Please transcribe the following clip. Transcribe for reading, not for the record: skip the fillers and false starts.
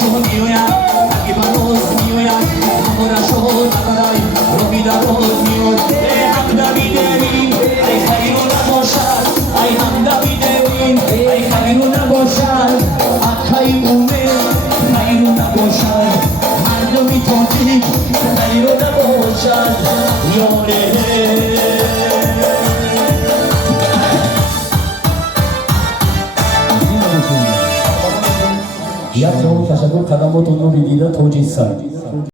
چون میویم اگه باز میویم همورا شد نبرای رو بیداروز میود ای همدمی دوین ای خیرو نباشد ای همدمی دوین ای خیرو نباشد اکای اومه خیرو نباشد مردمی تاکی خیرو نباشد یاره یک رو تشکر کلماتون رو دیده توجیه سر